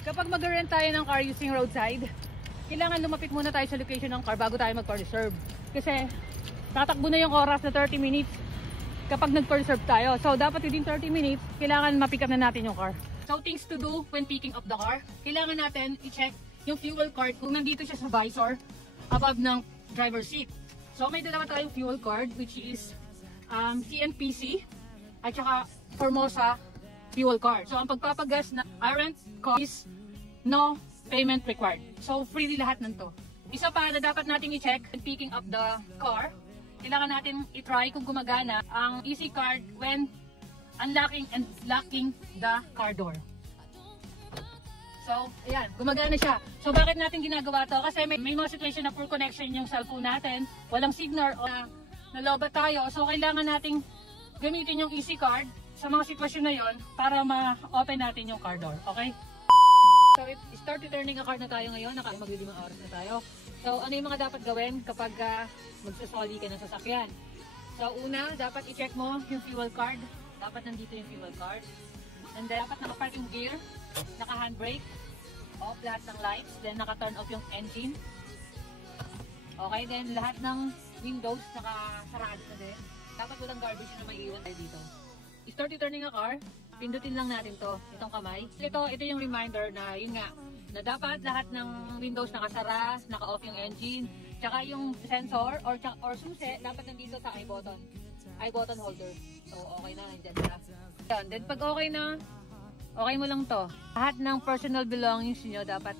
Kapag mag-rent tayo ng car using roadside, kailangan lumapit muna tayo sa location ng car bago tayo mag-reserve. Kasi tatakbo na yung oras na 30 minutes kapag nag-reserve tayo. So dapat within 30 minutes, kailangan ma-pick up na natin yung car. So things to do when picking up the car, kailangan natin i-check yung fuel card kung nandito siya sa visor above ng driver seat. So may dalawa tayong fuel card which is CNPC at saka Formosa fuel card. So ang pagpapagas na iRent car is no payment required. So freely lahat ng to. Isa pa na dapat nating i-check when picking up the car, kailangan natin i-try kung gumagana ang EC card when unlocking and locking the car door. So, ayan, gumagana siya. So, bakit natin ginagawa to? Kasi may mga situation na poor connection yung cellphone natin, walang signal o nalobat tayo. So, kailangan nating gamitin yung EC card sa mga sitwasyon na yon para ma-open natin yung car door. Okay? So, start returning a car na tayo ngayon. Mag-5 oras na tayo. So, ano yung mga dapat gawin kapag magsasoli ka ng sasakyan? So, una, dapat i-check mo yung fuel card. Dapat nandito yung fuel card. And then, dapat naka-park yung gear, naka-handbrake, off lahat ng lights, then naka-turn off yung engine. Okay, then lahat ng windows naka-sarado na din. Dapat walang garbage na maiiwan tayo dito. I-start returning a car, pindutin lang natin to, itong kamay. Ito yung reminder na, yun nga, na dapat lahat ng windows nakasara, naka-off yung engine, tsaka yung sensor or susi, dapat nandito sa i-button holder. So, okay na, nandyan na. Then, pag okay na, okay mo lang to. Lahat ng personal belongings nyo, dapat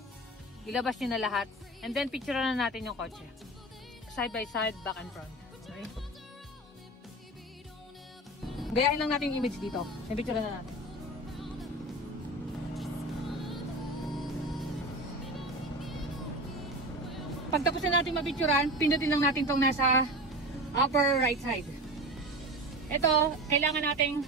ilabas nyo na lahat. And then, picturean na natin yung kotse. Side by side, back and front. Okay? Gayahin lang natin yung image dito. Then, picturean na natin. Pagtapos na natin mapicturean, pindutin lang natin tong nasa upper right side. Ito, kailangan nating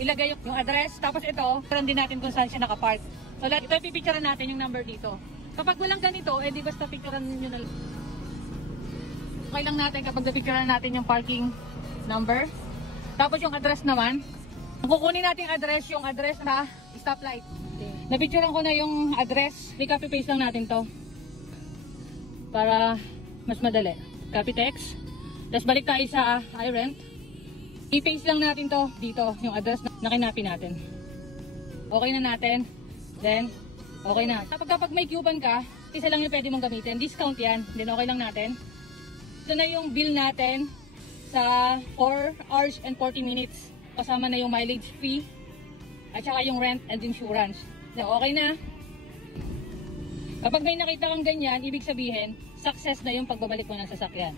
ilagay yung address. Tapos ito, meron din natin kung saan siya nakapark. So, ito pipicturean natin yung number dito. Kapag walang ganito, di basta picturean nyo na lang. Okay lang natin kapag napicturean natin yung parking number. Tapos yung address naman. Ang kukunin natin yung address na stoplight. Okay. Napicturean ko na yung address. I-copy paste lang natin to. Para mas madali. Copy text. Tapos balik tayo sa iRent. I-paste lang natin to dito, yung address na kinapin natin. Okay na natin. Then, okay na. Kapag may coupon ka, isa lang yung pwede mong gamitin. Discount yan. Then, okay lang natin. Ito na yung bill natin sa 4 hours and 40 minutes. Kasama na yung mileage fee at saka yung rent and insurance. Then, okay na. Kapag may nakita kang ganyan, ibig sabihin, success na yung pagbabalik mo ng sasakyan.